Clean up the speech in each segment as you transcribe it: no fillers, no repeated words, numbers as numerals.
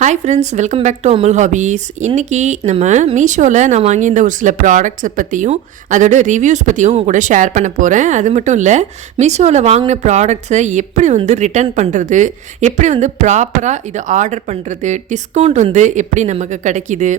Hi friends, welcome back to Amul hobbies. இன்றைக்கி நம்ம மீஷோவில் நான் வாங்கியிருந்த ஒரு சில ப்ராடக்ட்ஸை பற்றியும் அதோட ரிவ்யூஸ் பற்றியும் உங்கள் கூட ஷேர் பண்ண போகிறேன். அது மட்டும் இல்லை, மீஷோவில் வாங்கின ப்ராடக்ட்ஸை எப்படி ரிட்டர்ன் பண்ணுறது, எப்படி ப்ராப்பராக இதை ஆர்டர் பண்ணுறது, டிஸ்கவுண்ட் எப்படி நமக்கு கிடைக்கிது,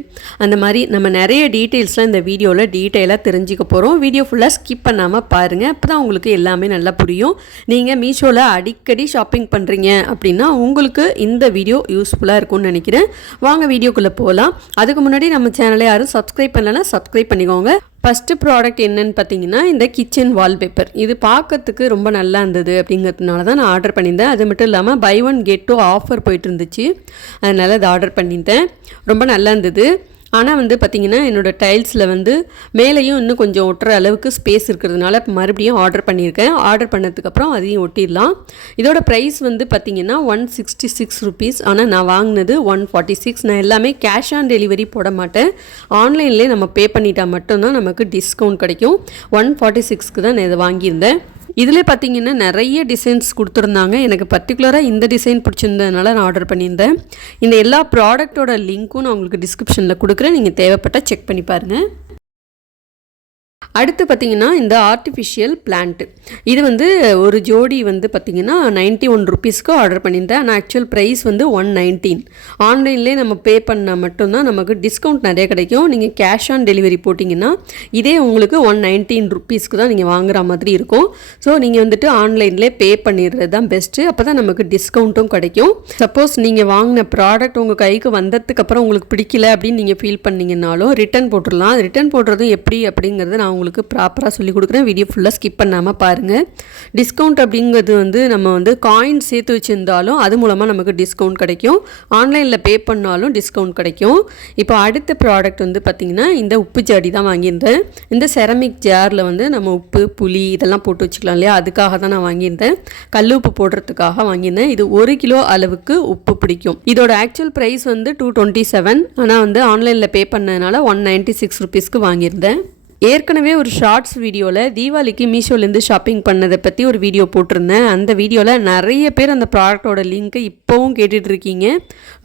அந்த மாதிரி நம்ம நிறைய டீட்டெயில்ஸ்லாம் இந்த வீடியோவில் டீட்டெயிலாக தெரிஞ்சுக்க போகிறோம். வீடியோ ஃபுல்லாக ஸ்கிப் பண்ணாமல் பாருங்கள், அப்போ தான் உங்களுக்கு எல்லாமே நல்லா புரியும். நீங்கள் மீஷோவில் அடிக்கடி ஷாப்பிங் பண்ணுறீங்க அப்படின்னா உங்களுக்கு இந்த வீடியோ யூஸ்ஃபுல்லாக இருக்கும்னு நினைக்கிறேன். வாங்க வீடியோக்குள்ளே போகலாம். அதுக்கு முன்னாடி நம்ம சேனலை யாரும் சப்ஸ்கிரைப் பண்ணலன்னா சப்ஸ்கிரைப் பண்ணிக்கோங்க. ஃபஸ்ட்டு ப்ராடக்ட் என்னன்னு பார்த்தீங்கன்னா இந்த கிச்சன் வால்பேப்பர். இது பார்க்கறதுக்கு ரொம்ப நல்லா இருந்தது அப்படிங்கிறதுனால தான் நான் ஆர்டர் பண்ணியிருந்தேன். அது மட்டும் இல்லாமல் buy one get two offer போயிட்டு இருந்துச்சு, அதனால் அதை ஆர்டர் பண்ணியிருந்தேன். ரொம்ப நல்லா இருந்தது. ஆனால் பார்த்திங்கன்னா என்னோடய டைல்ஸில் மேலேயும் இன்னும் கொஞ்சம் ஒட்டுற அளவுக்கு ஸ்பேஸ் இருக்கிறதுனால மறுபடியும் ஆர்டர் பண்ணியிருக்கேன். ஆர்டர் பண்ணதுக்கப்புறம் அதையும் ஒட்டிடலாம். இதோட ப்ரைஸ் பார்த்திங்கன்னா 166 ருபீஸ். ஆனால் நான் வாங்கினது 146. நான் எல்லாமே கேஷ் ஆன் டெலிவரி போட மாட்டேன். ஆன்லைன்லேயே நம்ம பே பண்ணிட்டால் மட்டும்தான் நமக்கு டிஸ்கவுண்ட் கிடைக்கும். 146க்கு தான் நான் இதை வாங்கியிருந்தேன். இதில் பார்த்திங்கன்னா நிறைய டிசைன்ஸ் கொடுத்துருந்தாங்க. எனக்கு பர்டிகுலராக இந்த டிசைன் பிடிச்சிருந்ததுனால நான் ஆர்டர் பண்ணியிருந்தேன். இந்த எல்லா ப்ராடக்டோட லிங்க்கும் நான் உங்களுக்கு டிஸ்கிரிப்ஷனில் கொடுக்குறேன், நீங்கள் தேவைப்பட்டால் செக் பண்ணி பாருங்கள். அடுத்து பார்த்திங்கன்னா இந்த ஆர்டிஃபிஷியல் பிளான்ட்டு, இது ஒரு ஜோடி பார்த்திங்கன்னா 91 ருபீஸ்க்கு ஆர்டர் பண்ணியிருந்தேன். ஆனால் ஆக்சுவல் ப்ரைஸ் 119. ஆன்லைன்லேயே நம்ம பே பண்ணால் மட்டும்தான் நமக்கு டிஸ்கவுண்ட் நிறைய கிடைக்கும். நீங்கள் கேஷ் ஆன் டெலிவரி போட்டிங்கன்னா இதே உங்களுக்கு 119 ருபீஸ்க்கு தான் நீங்கள் வாங்குற மாதிரி இருக்கும். ஸோ நீங்கள் ஆன்லைன்லேயே பே பண்ணிடுறது தான் பெஸ்ட்டு. அப்போ தான் நமக்கு டிஸ்கவுண்ட்டும் கிடைக்கும். சப்போஸ் நீங்கள் வாங்கின ப்ராடக்ட் உங்கள் கைக்கு வந்ததுக்கப்புறம் உங்களுக்கு பிடிக்கல அப்படின்னு நீங்கள் ஃபீல் பண்ணிங்கன்னாலும் ரிட்டன் போட்டுடலாம். ரிட்டன் போடுறதும் எப்படி அப்படிங்கிறது நான் உங்களுக்கு ப்ராப்பராக சொல்லி கொடுக்குறேன். வீடியோ ஃபுல்லாக ஸ்கிப் பண்ணாமல் பாருங்கள். டிஸ்கவுண்ட் அப்படிங்கிறது நம்ம காயின் சேர்த்து வச்சுருந்தாலும் அது மூலமாக நமக்கு டிஸ்கவுண்ட் கிடைக்கும். ஆன்லைனில் பே பண்ணாலும் டிஸ்கவுண்ட் கிடைக்கும். இப்போ அடுத்த ப்ராடக்ட் பார்த்திங்கன்னா இந்த உப்பு ஜாடி தான் வாங்கியிருந்தேன். இந்த செரமிக் ஜாரில் நம்ம உப்பு, புளி இதெல்லாம் போட்டு வச்சுக்கலாம் இல்லையா, அதுக்காக தான் நான் வாங்கியிருந்தேன். கல் உப்பு போடுறதுக்காக வாங்கியிருந்தேன். இது 1 கிலோ அளவுக்கு உப்பு பிடிக்கும். இதோட ஆக்சுவல் ப்ரைஸ் 227. ஆனால் ஆன்லைனில் பே பண்ணதுனால 196 ருபீஸ்க்கு வாங்கியிருந்தேன். ஏற்கனவே ஒரு ஷார்ட்ஸ் வீடியோவில் தீபாவளிக்கு மீஷோலேருந்து ஷாப்பிங் பண்ணதை பற்றி ஒரு வீடியோ போட்டிருந்தேன். அந்த வீடியோவில் நிறைய பேர் அந்த ப்ராடக்டோட லிங்க்கை இப்போவும் கேட்டுட்ருக்கீங்க.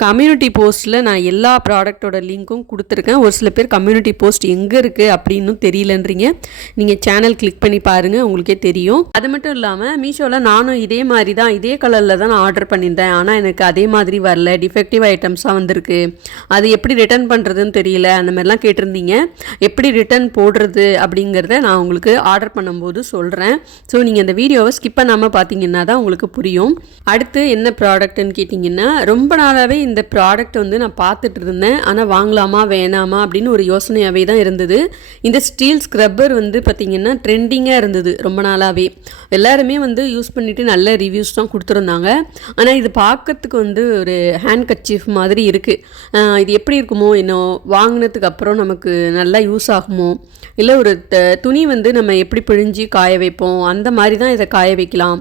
கம்யூனிட்டி போஸ்ட்டில் நான் எல்லா ப்ராடக்டோட லிங்க்கும் கொடுத்துருக்கேன். ஒரு சில பேர் கம்யூனிட்டி போஸ்ட் எங்கே இருக்குது அப்படின்னு தெரியலன்றீங்க. நீங்கள் சேனல் கிளிக் பண்ணி பாருங்கள், உங்களுக்கே தெரியும். அது மட்டும் இல்லாமல் மீஷோவில் நானும் இதே மாதிரி தான், இதே கலரில் தான் நான் ஆர்டர் பண்ணியிருந்தேன். ஆனால் எனக்கு அதே மாதிரி வரல, டிஃபெக்டிவ் ஐட்டம்ஸாக வந்திருக்கு. அது எப்படி ரிட்டர்ன் பண்ணுறதுன்னு தெரியல, அந்த மாதிரிலாம் கேட்டிருந்தீங்க. எப்படி ரிட்டர்ன் போடுறது அப்படிங்கிறத நான் உங்களுக்கு ஆர்டர் பண்ணும்போது சொல்கிறேன். ஸோ நீங்கள் இந்த வீடியோவை ஸ்கிப் பண்ணாமல் பார்த்தீங்கன்னா தான் உங்களுக்கு புரியும். அடுத்து என்ன ப்ராடக்ட்னு கேட்டிங்கன்னா, ரொம்ப நாளாகவே இந்த ப்ராடக்ட் நான் பார்த்துட்டு இருந்தேன். ஆனால் வாங்கலாமா வேணாமா அப்படின்னு ஒரு யோசனையாகவே தான் இருந்தது. இந்த ஸ்டீல் ஸ்க்ரப்பர் பார்த்திங்கன்னா ட்ரெண்டிங்காக இருந்தது ரொம்ப நாளாகவே. எல்லாருமே யூஸ் பண்ணிவிட்டு நல்ல ரிவ்யூஸ் தான் கொடுத்துருந்தாங்க. ஆனால் இது பார்க்கறதுக்கு ஒரு ஹேண்ட் கர்ச்சீஃப் மாதிரி இருக்குது. இது எப்படி இருக்குமோ இன்னும் வாங்கினதுக்கு அப்புறம் நமக்கு நல்லா யூஸ் ஆகுமோ, இல்லை ஒரு துணி நம்ம எப்படி பிழிஞ்சு காய வைப்போம் அந்த மாதிரி தான் இதை காய வைக்கலாம்,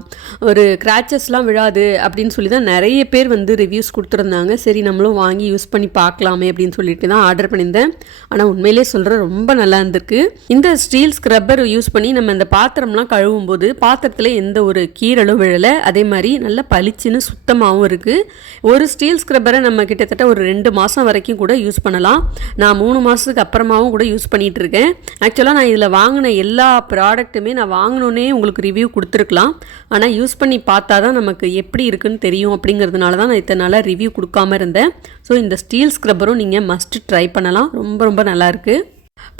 ஒரு கிராச்சஸ்லாம் விழாது அப்படின்னு சொல்லி தான் நிறைய பேர் ரிவ்யூஸ் கொடுத்துருந்தாங்க. சரி நம்மளும் வாங்கி யூஸ் பண்ணி பார்க்கலாமே அப்படின்னு சொல்லிட்டு தான் ஆர்டர் பண்ணியிருந்தேன். ஆனால் உண்மையிலே சொல்கிறேன், ரொம்ப நல்லா இருந்திருக்கு. இந்த ஸ்டீல் ஸ்க்ரப்பர் யூஸ் பண்ணி நம்ம இந்த பாத்திரம்லாம் கழுவும் போது பாத்திரத்தில் எந்த ஒரு கீரலும் விழலை. அதே மாதிரி நல்லா பளிச்சுன்னு சுத்தமாகவும் இருக்குது. ஒரு ஸ்டீல் ஸ்க்ரப்பரை நம்ம கிட்டத்தட்ட ஒரு 2 மாதம் வரைக்கும் கூட யூஸ் பண்ணலாம். நான் 3 மாதத்துக்கு அப்புறமாவும் கூட யூஸ் பண்ணிகிட்டு இருக்கேன். ஆக்சுவலாக நான் இதில் வாங்கின எல்லா ப்ராடக்ட்டுமே நான் வாங்கினோன்னே உங்களுக்கு ரிவ்யூ கொடுத்துருக்கலாம். ஆனால் யூஸ் பண்ணி பார்த்தா தான் நமக்கு எப்படி இருக்குன்னு தெரியும். அப்படிங்கிறதுனால தான் நான் இத்தனை நாளாக ரிவ்யூ கொடுக்காம இருந்தேன். ஸோ இந்த ஸ்டீல் ஸ்க்ரப்பரும் நீங்கள் மஸ்ட் ட்ரை பண்ணலாம். ரொம்ப ரொம்ப நல்லாயிருக்கு.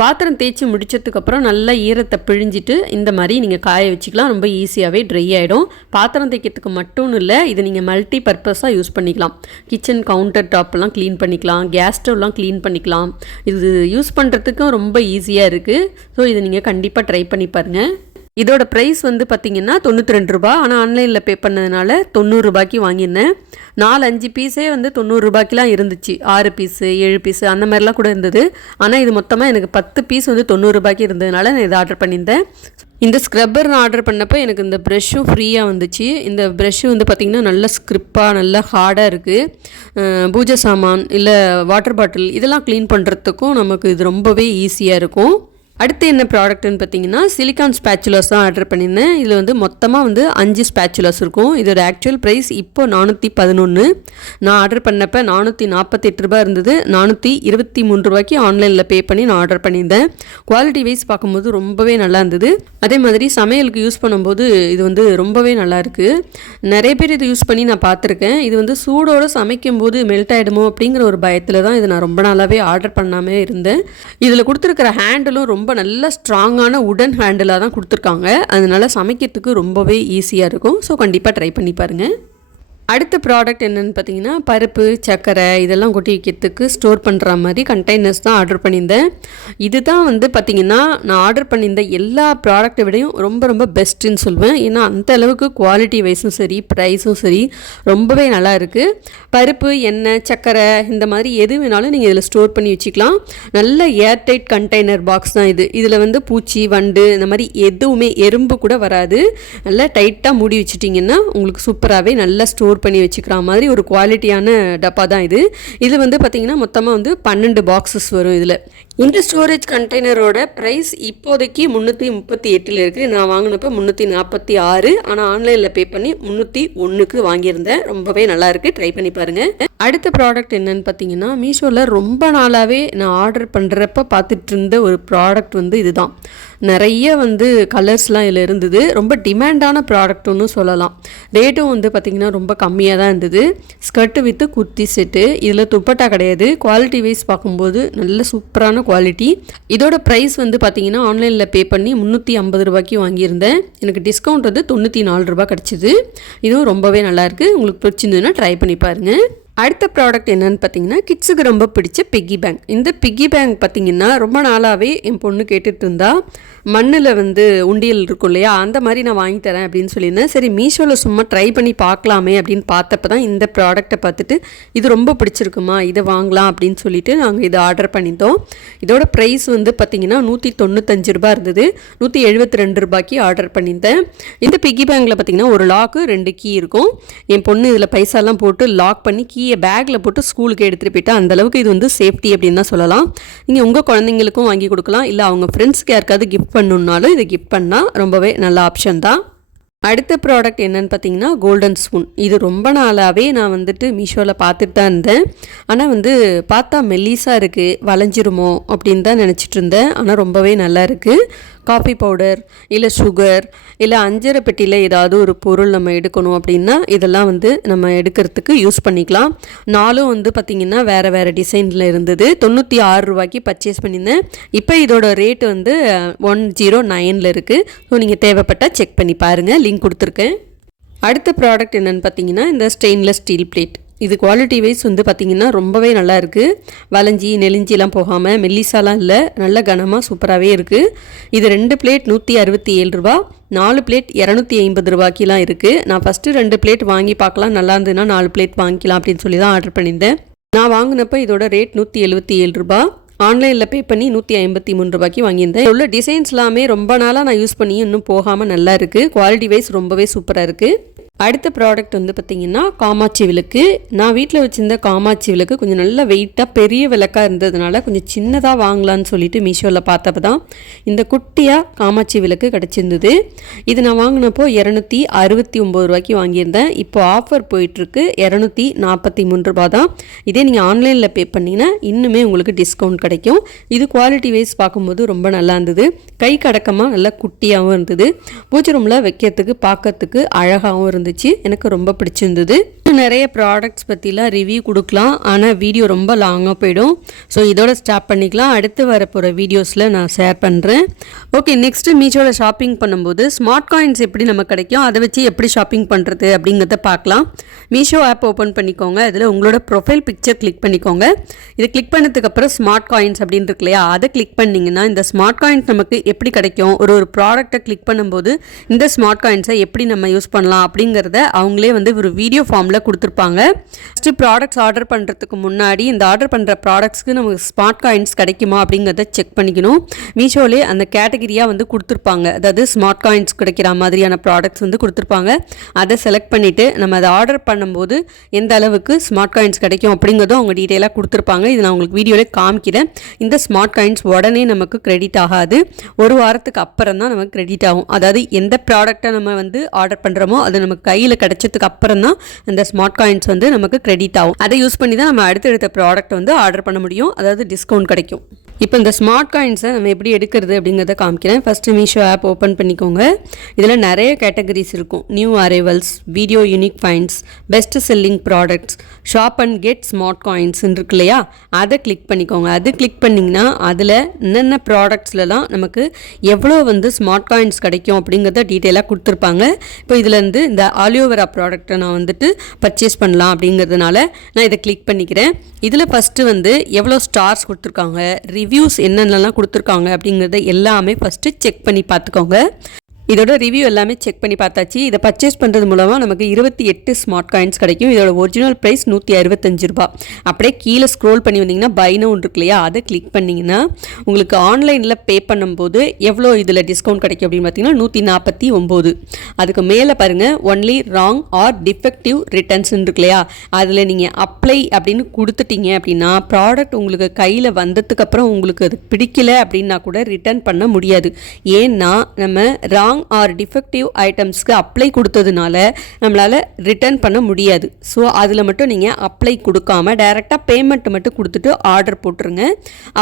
பாத்திரம் தேய்ச்சி முடிச்சதுக்கப்புறம் நல்லா ஈரத்தை பிழிஞ்சிட்டு இந்த மாதிரி நீங்கள் காய வச்சுக்கலாம். ரொம்ப ஈஸியாகவே ட்ரை ஆகிடும். பாத்திரம் தேய்க்கிறதுக்கு மட்டும் இல்லை, இது நீங்கள் மல்டி பர்பஸாக யூஸ் பண்ணிக்கலாம். கிச்சன் கவுண்டர் டாப்லாம் க்ளீன் பண்ணிக்கலாம், கேஸ் ஸ்டவ்லாம் க்ளீன் பண்ணிக்கலாம். இது யூஸ் பண்ணுறதுக்கும் ரொம்ப ஈஸியாக இருக்குது. ஸோ இது நீங்கள் கண்டிப்பாக ட்ரை பண்ணி பாருங்கள். இதோட ப்ரைஸ் பார்த்திங்கன்னா 92 ரூபா. ஆனால் ஆன்லைனில் பே பண்ணதுனால 90 ரூபாய்க்கு வாங்கியிருந்தேன். 4-5 பீஸே 90 ரூபாய்க்குலாம் இருந்துச்சு. 6 பீஸு 7 பீஸு அந்த மாதிரிலாம் கூட இருந்தது. ஆனால் இது மொத்தமாக எனக்கு 10 பீஸ் 90 ரூபாய்க்கு இருந்ததுனால நான் இதை ஆர்டர் பண்ணியிருந்தேன். இந்த ஸ்க்ரப்பர் நான் ஆர்டர் பண்ணப்போ எனக்கு இந்த ப்ரெஷ்ஷும் ஃப்ரீயாக வந்துச்சு. இந்த ப்ரெஷ்ஷு பார்த்திங்கன்னா நல்ல ஸ்க்ரிப்பாக நல்லா ஹார்டாக இருக்குது. பூஜை சாமான் இல்லை வாட்டர் பாட்டில் இதெல்லாம் க்ளீன் பண்ணுறதுக்கும் நமக்கு இது ரொம்பவே ஈஸியாக இருக்கும். அடுத்து என்ன ப்ராடக்ட்னு பார்த்தீங்கன்னா சிலிக்கான் ஸ்பேச்சுலர்ஸ் தான் ஆர்டர் பண்ணியிருந்தேன். இதில் வந்து மொத்தமாக வந்து 5 ஸ்பேச்சுலர்ஸ் இருக்கும். இதோட ஆக்சுவல் ப்ரைஸ் இப்போ 411. நான் ஆர்டர் பண்ணப்போ 448 ரூபா இருந்தது. 423 ரூபாய்க்கு ஆன்லைனில் பே பண்ணி நான் ஆர்டர் பண்ணியிருந்தேன். குவாலிட்டி வைஸ் பார்க்கும்போது ரொம்பவே நல்லா இருந்தது. அதே மாதிரி சமையலுக்கு யூஸ் பண்ணும்போது இது வந்து ரொம்பவே நல்லாயிருக்கு. நிறைய பேர் இதை யூஸ் பண்ணி நான் பார்த்துருக்கேன். இது வந்து சூடோடு சமைக்கும் போது மெல்ட் ஆகிடுமோ அப்படிங்கிற ஒரு பயத்தில் தான் இதை நான் ரொம்ப நாளாகவே ஆர்டர் பண்ணாமே இருந்தேன். இதில் கொடுத்துருக்கிற ஹேண்டிலும் ரொம்ப நல்ல ஸ்ட்ராங்கான உடன் ஹேண்டிலாக தான் கொடுத்துருக்காங்க. அதனால சமைக்கிறதுக்கு ரொம்பவே ஈஸியாக இருக்கும். ஸோ கண்டிப்பாக ட்ரை பண்ணி பாருங்கள். அடுத்த ப்ராடக்ட் என்னென்னு பார்த்தீங்கன்னா பருப்பு, சர்க்கரை இதெல்லாம் கொட்டி வைக்கிறதுக்கு ஸ்டோர் பண்ணுற மாதிரி கண்டெய்னர்ஸ் தான் ஆர்டர் பண்ணியிருந்தேன். இது தான் வந்து பார்த்திங்கன்னா நான் ஆர்டர் பண்ணியிருந்த எல்லா ப்ராடக்ட்டை விடையும் ரொம்ப ரொம்ப பெஸ்ட்டுன்னு சொல்லுவேன். ஏன்னா அந்த அளவுக்கு குவாலிட்டி வைஸும் சரி, ப்ரைஸும் சரி ரொம்பவே நல்லா இருக்குது. பருப்பு, எண்ணெய், சர்க்கரை இந்த மாதிரி எது வேணாலும் நீங்கள் இதில் ஸ்டோர் பண்ணி வச்சுக்கலாம். நல்ல ஏர்டைட் கண்டெய்னர் பாக்ஸ் தான் இது. இதில் வந்து பூச்சி, வண்டு இந்த மாதிரி எதுவுமே எறும்பு கூட வராது. நல்லா டைட்டாக மூடி வச்சுட்டிங்கன்னா உங்களுக்கு சூப்பராகவே நல்லா ஸ்டோர் பண்ணி வச்சுக்கிற மாதிரி ஒரு குவாலிட்டியான டப்பா தான் இது. இது வந்து பார்த்திங்கன்னா மொத்தமாக வந்து 12 பாக்ஸஸ் வரும். இதில் இந்த ஸ்டோரேஜ் கண்டெய்னரோட ப்ரைஸ் இப்போதைக்கு 338 இருக்குது. நான் வாங்கினப்போ 346. ஆனால் ஆன்லைனில் பே பண்ணி 301க்கு வாங்கியிருந்தேன். ரொம்பவே நல்லாயிருக்கு, ட்ரை பண்ணி பாருங்கள். அடுத்த ப்ராடக்ட் என்னென்னு பார்த்தீங்கன்னா மீஷோவில் ரொம்ப நாளாகவே நான் ஆர்டர் பண்ணுறப்ப பார்த்துட்டு இருந்த ஒரு ப்ராடக்ட் வந்து இதுதான். நிறைய வந்து கலர்ஸ்லாம் இதில் இருந்தது. ரொம்ப டிமாண்டான ப்ராடக்ட்னு சொல்லலாம். ரேட்டும் வந்து பார்த்திங்கன்னா ரொம்ப கம்மியாக தான் இருந்தது. Skirt with kurti set. இதில் துப்பட்டா கிடையாது. குவாலிட்டி வைஸ் பார்க்கும்போது நல்ல சூப்பரான குவாலிட்டி. இதோட ப்ரைஸ் வந்து பார்த்திங்கன்னா ஆன்லைனில் பே பண்ணி 350 ரூபாய்க்கு வாங்கியிருந்தேன். எனக்கு டிஸ்கவுண்ட் வந்து 94 ரூபா கிடச்சிது. இதுவும் ரொம்பவே நல்லாயிருக்கு. உங்களுக்கு பிடிச்சிருந்ததுன்னா ட்ரை பண்ணி பாருங்கள். அடுத்த ப்ராடக்ட் என்னன்னு பார்த்தீங்கன்னா கிட்ஸுக்கு ரொம்ப பிடிச்ச பிக்கி பேங்க். இந்த பிக்கி பேங்க் பார்த்தீங்கன்னா ரொம்ப நாளாகவே என் பொண்ணு கேட்டுட்டு இருந்தா. மண்ணில் வந்து உண்டியல் இருக்கும் இல்லையா, அந்த மாதிரி நான் வாங்கி தரேன் அப்படின்னு சொல்லியிருந்தேன். சரி மீஷோவில் சும்மா ட்ரை பண்ணி பார்க்கலாமே அப்படின்னு பார்த்தப்ப தான் இந்த ப்ராடக்டை பார்த்துட்டு இது ரொம்ப பிடிச்சிருக்குமா, இதை வாங்கலாம் அப்படின்னு சொல்லிட்டு நாங்கள் இதை ஆர்டர் பண்ணிட்டோம். இதோட ப்ரைஸ் வந்து பார்த்திங்கன்னா 195 ரூபா இருந்தது. 172 ரூபாய்க்கு ஆர்டர் பண்ணியிருந்தேன். இந்த பிக்கி பேங்கில் பார்த்திங்கன்னா ஒரு லாக்கு 2 கீ இருக்கும். என் பொண்ணு இதில் பைசாலாம் போட்டு லாக் பண்ணி கீயை பேக்கில் போட்டு ஸ்கூலுக்கு எடுத்துகிட்டு போயிட்டா. அந்தளவுக்கு இது வந்து சேஃப்டி அப்படின்னு தான் சொல்லலாம். நீங்கள் உங்கள் குழந்தைங்களுக்கும் வாங்கி கொடுக்கலாம். இல்லை அவங்க ஃப்ரெண்ட்ஸ்க்கு யாருக்காவது கிஃப்ட் பண்ணணுன்னாலும் இதை கிஃப்ட் பண்ணால் ரொம்பவே நல்ல ஆப்ஷன் தான். அடுத்த ப்ராடக்ட் என்னென்னு பார்த்தீங்கன்னா கோல்டன் ஸ்பூன். இது ரொம்ப நாளாகவே நான் வந்துட்டு மீஷோவில் பார்த்துட்டு தான் இருந்தேன். ஆனால் வந்து பார்த்தா மெல்லிஸாக இருக்குது, வளைஞ்சிருமோ அப்படின்னு தான் நினச்சிட்டு இருந்தேன். ஆனால் ரொம்பவே நல்லா இருக்குது. காஃபி பவுடர் இல்லை சுகர் இல்லை அஞ்சரை பெட்டியில் ஏதாவது ஒரு பொருள் நம்ம எடுக்கணும் அப்படின்னா இதெல்லாம் வந்து நம்ம எடுக்கிறதுக்கு யூஸ் பண்ணிக்கலாம். நாலும் வந்து பார்த்திங்கன்னா வேறு வேறு டிசைனில் இருந்தது. 96 ரூபாய்க்கு பர்ச்சேஸ் பண்ணியிருந்தேன். இப்போ இதோட ரேட்டு வந்து 109 இருக்குது. ஸோ நீங்கள் தேவைப்பட்டால் செக் பண்ணி பாருங்கள், லிங்க் கொடுத்துருக்கேன். அடுத்த ப்ராடக்ட் என்னென்னு பார்த்தீங்கன்னா இந்த ஸ்டெயின்லெஸ் ஸ்டீல் பிளேட். இது குவாலிட்டி வைஸ் வந்து பார்த்திங்கன்னா ரொம்பவே நல்லா இருக்குது. வளைஞ்சி நெலிஞ்சிலாம் போகாமல் மெல்லிசாலாம் இல்லை, நல்ல கனமாக சூப்பராகவே இருக்குது. இது 2 பிளேட் 167 ரூபா, 4 பிளேட் 250 ரூபாய்க்கெலாம் இருக்குது. நான் ஃபஸ்ட்டு 2 பிளேட் வாங்கி பார்க்கலாம், நல்லா இருந்ததுன்னா 4 பிளேட் வாங்கிக்கலாம் அப்படின்னு சொல்லி தான் ஆர்டர் பண்ணியிருந்தேன். நான் வாங்கினப்போ இதோட ரேட் 177 ரூபா. ஆன்லைனில் பே பண்ணி 153 ரூபாய்க்கு வாங்கியிருந்தேன். உள்ள டிசைன்ஸ் எல்லாமே ரொம்ப நாளாக நான் யூஸ் பண்ணி இன்னும் போகாமல் நல்லா இருக்குது. குவாலிட்டி வைஸ் ரொம்பவே சூப்பராக இருக்குது. அடுத்த ப்ராடக்ட் வந்து பார்த்திங்கன்னா காமாட்சி விளக்கு. நான் வீட்டில் வச்சுருந்த காமாட்சி விளக்கு கொஞ்சம் நல்ல வெயிட்டாக பெரிய விளக்காக இருந்ததுனால கொஞ்சம் சின்னதாக வாங்கலான்னு சொல்லிட்டு மீஷோவில் பார்த்தப்ப தான் இந்த குட்டியாக காமாட்சி விளக்கு கிடச்சிருந்தது. இது நான் வாங்கினப்போ 269 ரூபாய்க்கு வாங்கியிருந்தேன். இப்போ ஆஃபர் போயிட்டுருக்கு, 243 ரூபா தான். இதே நீங்கள் ஆன்லைனில் பே பண்ணிங்கன்னா இன்னுமே உங்களுக்கு டிஸ்கவுண்ட் கிடைக்கும். இது குவாலிட்டி வைஸ் பார்க்கும்போது ரொம்ப நல்லா இருந்தது. கை கடக்கமாக நல்லா குட்டியாகவும் இருந்தது. பூஜை ரூமில் வைக்கிறதுக்கு பார்க்கறதுக்கு அழகாகவும் இருந்துச்சு. எனக்கு ரொம்ப பிடிச்சிருந்தது. நிறைய ப்ராடக்ட்ஸ் பற்றிலாம் ரிவ்யூ கொடுக்கலாம், ஆனால் வீடியோ ரொம்ப லாங்காக போயிடும். ஸோ இதோட ஸ்டாப் பண்ணிக்கலாம். அடுத்து வரப்போகிற வீடியோஸில் நான் ஷேர் பண்ணுறேன். ஓகே, நெக்ஸ்ட்டு மீஷோவில் ஷாப்பிங் பண்ணும்போது ஸ்மார்ட் காயின்ஸ் எப்படி நம்ம கிடைக்கும், அதை வச்சு எப்படி ஷாப்பிங் பண்ணுறது அப்படிங்கிறத பார்க்கலாம். மீஷோ ஆப் ஓப்பன் பண்ணிக்கோங்க. அதில் உங்களோட ப்ரொஃபைல் பிக்சர் கிளிக் பண்ணிக்கோங்க. இது கிளிக் பண்ணதுக்கப்புறம் ஸ்மார்ட் காயின்ஸ் அப்படின்னு இருக்கு இல்லையா, அதை கிளிக் பண்ணிங்கன்னா இந்த ஸ்மார்ட் காயின்ஸ் நமக்கு எப்படி கிடைக்கும், ஒரு ப்ராடக்டை கிளிக் பண்ணும்போது இந்த ஸ்மார்ட் காயின்ஸை எப்படி நம்ம யூஸ் பண்ணலாம் அப்படிங்கிறத அவங்களே வந்து ஒரு வீடியோ ஃபார்மில் டீட்டெயிலாக கொடுத்துருப்பாங்க. ஃபஸ்ட்டு ப்ராடக்ட்ஸ் ஆர்டர் பண்ணுறதுக்கு முன்னாடி இந்த ஆர்டர் பண்ணுற ப்ராடக்ட்ஸ்க்கு நமக்கு ஸ்மார்ட் காயின்ஸ் கிடைக்குமா அப்படிங்கிறத செக் பண்ணிக்கணும். மீஷோலே அந்த கேட்டகிரியாக வந்து கொடுத்துருப்பாங்க, அதாவது ஸ்மார்ட் காயின்ஸ் கிடைக்கிற மாதிரியான ப்ராடக்ட்ஸ் வந்து கொடுத்துருப்பாங்க. அதை செலக்ட் பண்ணிவிட்டு நம்ம அதை ஆர்டர் பண்ணும்போது எந்த அளவுக்கு ஸ்மார்ட் காயின்ஸ் கிடைக்கும் அப்படிங்கிறதும் அவங்க டீட்டெயிலாக கொடுத்துருப்பாங்க. இது நான் உங்களுக்கு வீடியோவில் காமிக்கிறேன். இந்த ஸ்மார்ட் காயின்ஸ் உடனே நமக்கு கிரெடிட் ஆகாது, ஒரு வாரத்துக்கு அப்புறம் தான் நமக்கு கிரெடிட் ஆகும். அதாவது எந்த ப்ராடக்டை நம்ம வந்து ஆர்டர் பண்ணுறோமோ அது நமக்கு கையில் கிடைச்சதுக்கு அப்புறம் தான் அந்த ஸ்மார்ட் காயின்ஸ் வந்து நமக்கு கிரெடிட் ஆகும். அதை யூஸ் பண்ணி தான் நம்ம அடுத்தடுத்த ப்ராடக்ட் வந்து ஆர்டர் பண்ண முடியும், அதாவது டிஸ்கவுண்ட் கிடைக்கும். இப்போ இந்த ஸ்மார்ட் காயின்ஸை நம்ம எப்படி எடுக்கிறது அப்படிங்கிறத காமிக்கிறேன். ஃபஸ்ட்டு மீஷோ ஆப் ஓப்பன் பண்ணிக்கோங்க. இதில் நிறைய கேட்டகரிஸ் இருக்கும். New arrivals, video unique finds, best selling products, shop and get smart coins இருக்கு இல்லையா, அதை கிளிக் பண்ணிக்கோங்க. அது கிளிக் பண்ணிங்கன்னா அதில் என்னென்ன ப்ராடக்ட்ஸ்லாம் நமக்கு எவ்வளோ வந்து ஸ்மார்ட் காயின்ஸ் கிடைக்கும் அப்படிங்கிறத டீட்டெயிலாக கொடுத்துருப்பாங்க. இப்போ இதுலேருந்து இந்த ஆலியோவேரா ப்ராடக்ட்டை நான் வந்துட்டு பர்ச்சேஸ் பண்ணலாம் அப்படிங்கிறதுனால நான் இதை கிளிக் பண்ணிக்கிறேன். இதில் ஃபஸ்ட்டு வந்து எவ்வளோ ஸ்டார்ஸ் கொடுத்துருக்காங்க, ரிவ்யூஸ் என்னென்னலாம் கொடுத்துருக்காங்க அப்படிங்கிறத எல்லாமே ஃபஸ்ட்டு செக் பண்ணி பார்த்துக்கோங்க. இதோட ரிவ்யூ எல்லாமே செக் பண்ணி பார்த்தாச்சு. இதை பர்ச்சேஸ் பண்ணுறது மூலமாக நமக்கு 28 ஸ்மார்ட் காயின்ஸ் கிடைக்கும். இதோட ஒரிஜினல் ப்ரைஸ் 165 ரூபா. அப்படியே கீழே ஸ்க்ரோல் பண்ணி வந்தீங்கன்னா பை நவ் இருக்கு இல்லையா, அதை கிளிக் பண்ணிங்கன்னா உங்களுக்கு ஆன்லைனில் பே பண்ணும்போது எவ்வளோ இதில் டிஸ்கவுண்ட் கிடைக்கும் அப்படின்னு பார்த்தீங்கன்னா 149. அதுக்கு மேலே பாருங்கள், only wrong or defective returns இருக்கு இல்லையா, அதில் நீங்கள் அப்ளை அப்படின்னு கொடுத்துட்டீங்க அப்படின்னா ப்ராடக்ட் உங்களுக்கு கையில் வந்ததுக்கப்புறம் உங்களுக்கு அது பிடிக்கல அப்படின்னா கூட ரிட்டர்ன் பண்ண முடியாது. ஏன்னா நம்ம ராங் ஆர் டிஃபெக்டிவ் ஐட்டம்ஸ்க்கு அப்ளை கொடுத்ததுனால நம்மளால் ரிட்டர்ன் பண்ண முடியாது. ஸோ அதில் மட்டும் நீங்கள் அப்ளை கொடுக்காம டைரெக்டாக பேமெண்ட் மட்டும் கொடுத்துட்டு ஆர்டர் போட்டுருங்க.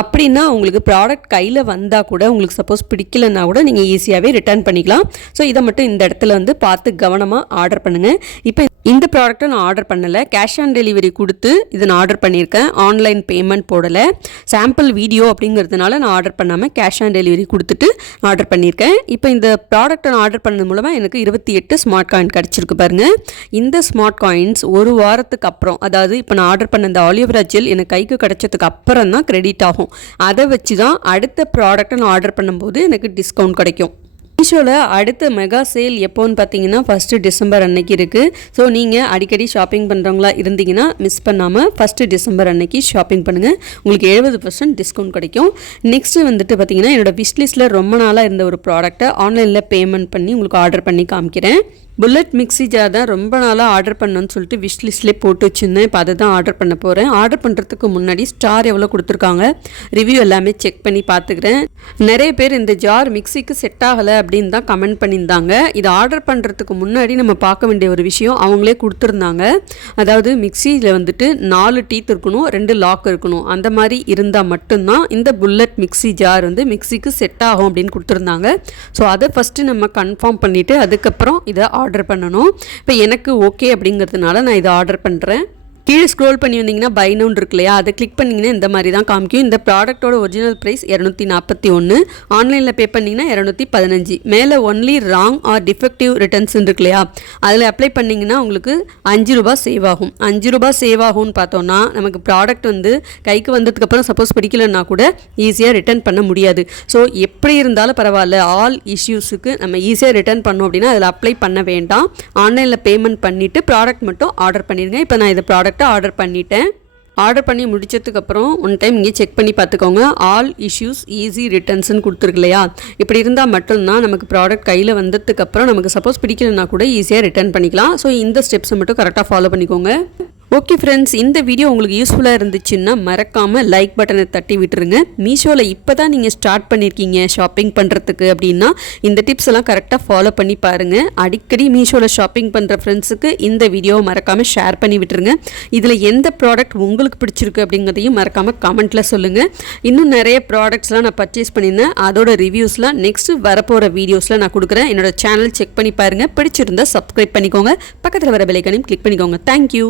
அப்படின்னா உங்களுக்கு ப்ராடக்ட் கையில் வந்தால் கூட உங்களுக்கு சப்போஸ் பிடிக்கலன்னா கூட நீங்கள் ஈஸியாகவே ரிட்டர்ன் பண்ணிக்கலாம். ஸோ இதை மட்டும் இந்த இடத்துல வந்து பார்த்து கவனமாக ஆர்டர் பண்ணுங்கள். இப்போ இந்த ப்ராடக்ட்டை நான் ஆர்டர் பண்ணலை, கேஷ் ஆன் டெலிவரி கொடுத்து இதை நான் ஆர்டர் பண்ணியிருக்கேன். ஆன்லைன் பேமெண்ட் போடலை, சாம்பிள் வீடியோ அப்படிங்கிறதுனால நான் ஆர்டர் பண்ணாமல் கேஷ் ஆன் டெலிவரி கொடுத்துட்டு ஆர்டர் பண்ணியிருக்கேன். இப்போ இந்த ப்ராடக்ட்டை நான் ஆர்டர் பண்ணது மூலமாக எனக்கு 28 ஸ்மார்ட் காயின் கிடச்சிருக்கு பாருங்கள். இந்த ஸ்மார்ட் காயின்ஸ் ஒரு வாரத்துக்கு அப்புறம், அதாவது இப்போ நான் ஆர்டர் பண்ண இந்த ஆலியோவேரா ஜெல் எனக்கு கைக்கு கிடச்சதுக்கு அப்புறம் தான் கிரெடிட் ஆகும். அதை வச்சு தான் அடுத்த ப்ராடக்ட்டை நான் ஆர்டர் பண்ணும்போது எனக்கு டிஸ்கவுண்ட் கிடைக்கும். மீஷோவில் அடுத்த மெகா சேல் எப்போன்னு பார்த்தீங்கன்னா 1 டிசம்பர் அன்னைக்கு இருக்குது. ஸோ நீங்கள் அடிக்கடி ஷாப்பிங் பண்ணுறவங்களா இருந்தீங்கன்னா மிஸ் பண்ணாமல் 1 டிசம்பர் அன்னைக்கு ஷாப்பிங் பண்ணுங்கள். உங்களுக்கு 70% டிஸ்கவுண்ட் கிடைக்கும். நெக்ஸ்ட்டு வந்துட்டு பார்த்தீங்கன்னா என்னோடய விஷ்லிஸ்ட்டில் ரொம்ப நாளாக இருந்த ஒரு ப்ராடக்ட்டை ஆன்லைனில் பேமெண்ட் பண்ணி உங்களுக்கு ஆர்டர் பண்ணி காமிக்கிறேன். புல்லட் மிக்ஸி ஜார் தான் ரொம்ப நாளாக ஆர்டர் பண்ணணும்னு சொல்லிட்டு விஷ்லிஸ்ட்லேயே போட்டு வச்சுருந்தேன். இப்போ அதை தான் ஆர்டர் பண்ண போகிறேன். ஆர்டர் பண்ணுறதுக்கு முன்னாடி ஸ்டார் எவ்வளோ கொடுத்துருக்காங்க, ரிவ்யூ எல்லாமே செக் பண்ணி பார்த்துக்கிறேன். நிறைய பேர் இந்த ஜார் மிக்ஸிக்கு செட் ஆகலை அப்படின்னு தான் கமெண்ட் பண்ணியிருந்தாங்க. இதை ஆர்டர் பண்ணுறதுக்கு முன்னாடி நம்ம பார்க்க வேண்டிய ஒரு விஷயம் அவங்களே கொடுத்துருந்தாங்க. அதாவது மிக்ஸியில் வந்துட்டு 4 டீத் இருக்கணும், 2 லாக் இருக்கணும். அந்த மாதிரி இருந்தால் மட்டும்தான் இந்த புல்லட் மிக்ஸி ஜார் வந்து மிக்ஸிக்கு செட் ஆகும் அப்படின்னு கொடுத்துருந்தாங்க. ஸோ அதை ஃபஸ்ட்டு நம்ம கன்ஃபார்ம் பண்ணிவிட்டு அதுக்கப்புறம் இதை ஆர்டர் பண்ணணும். இப்போ எனக்கு ஓகே அப்படிங்கிறதுனால நான் இதை ஆர்டர் பண்ணுறேன். கீழே ஸ்க்ரோல் பண்ணி வந்தீங்கன்னா பை நவுன் இருக்கு இல்லையா, அதை கிளிக் பண்ணிங்கன்னா இந்த மாதிரி தான் காமிக்கும். இந்த ப்ராடக்ட்டோட ஒரிஜினல் ப்ரைஸ் 241, ஆன்லைனில் பே பண்ணிங்கன்னா 215. மேலே only wrong or defective returns இருக்கு இல்லையா, அதில் அப்ளை பண்ணிங்கன்னா உங்களுக்கு 5 ரூபா சேவ் ஆகும். 5 ரூபா சேவ் ஆகும்னு பார்த்தோன்னா நமக்கு ப்ராடக்ட் வந்து கைக்கு வந்ததுக்கப்புறம் சப்போஸ் பிடிக்கலன்னா கூட ஈஸியாக ரிட்டர்ன் பண்ண முடியாது. ஸோ எப்படி இருந்தாலும் பரவாயில்ல, ஆல் இஷ்யூஸுக்கு நம்ம ஈஸியாக ரிட்டர்ன் பண்ணோம் அப்படின்னா அதில் அப்ளை பண்ண வேண்டாம். ஆன்லைனில் பேமெண்ட் பண்ணிவிட்டு ப்ராடக்ட் மட்டும் ஆர்டர் பண்ணிடுங்க. இப்போ நான் இந்த ப்ராடக்ட் ஆர்டர் பண்ணிட்டேன். ஆர்டர் பண்ணி முடிச்சதுக்கப்புறம் ஒன் டைம் இங்கே செக் பண்ணி பார்த்துக்கோங்க. ஆல் இஷ்யூஸ் ஈஸி ரிட்டர்ன்ஸ்னு கொடுத்துருக்கு இல்லையா, இப்படி இருந்தால் மட்டும்தான் நமக்கு ப்ராடக்ட் கையில் வந்ததுக்கப்புறம் நமக்கு சப்போஸ் பிடிக்கலன்னா கூட ஈஸியாக ரிட்டர்ன் பண்ணிக்கலாம். ஸோ இந்த ஸ்டெப்ஸை மட்டும் கரெக்டாக ஃபாலோ பண்ணிக்கோங்க. ஓகே ஃப்ரெண்ட்ஸ், இந்த வீடியோ உங்களுக்கு யூஸ்ஃபுல்லாக இருந்துச்சுன்னா மறக்காமல் லைக் பட்டனை தட்டி விட்டுருங்க. மீஷோவில் இப்போ தான் நீங்கள் ஸ்டார்ட் பண்ணியிருக்கீங்க ஷாப்பிங் பண்ணுறதுக்கு அப்படின்னா இந்த டிப்ஸ் எல்லாம் கரெக்டாக ஃபாலோ பண்ணி பாருங்கள். அடிக்கடி மீஷோவில் ஷாப்பிங் பண்ணுற ஃப்ரெண்ட்ஸுக்கு இந்த வீடியோவை மறக்காமல் ஷேர் பண்ணி விட்டுருங்க. இதில் எந்த ப்ராடக்ட் உங்களுக்கு பிடிச்சிருக்கு அப்படிங்கிறதையும் மறக்காமல் கமெண்ட்டில் சொல்லுங்கள். இன்னும் நிறைய ப்ராடக்ட்ஸ்லாம் நான் பர்ச்சேஸ் பண்ணியிருந்தேன், அதோட ரிவ்யூஸ்லாம் நெக்ஸ்ட்டு வரப்போகிற வீடியோஸில் நான் கொடுக்குறேன். என்னோட சேனல் செக் பண்ணி பாருங்கள். பிடிச்சிருந்தால் சப்ஸ்கிரைப் பண்ணிக்கோங்க, பக்கத்தில் வர பெல் ஐகானையும் கிளிக் பண்ணிக்கோங்க. தேங்க்யூ.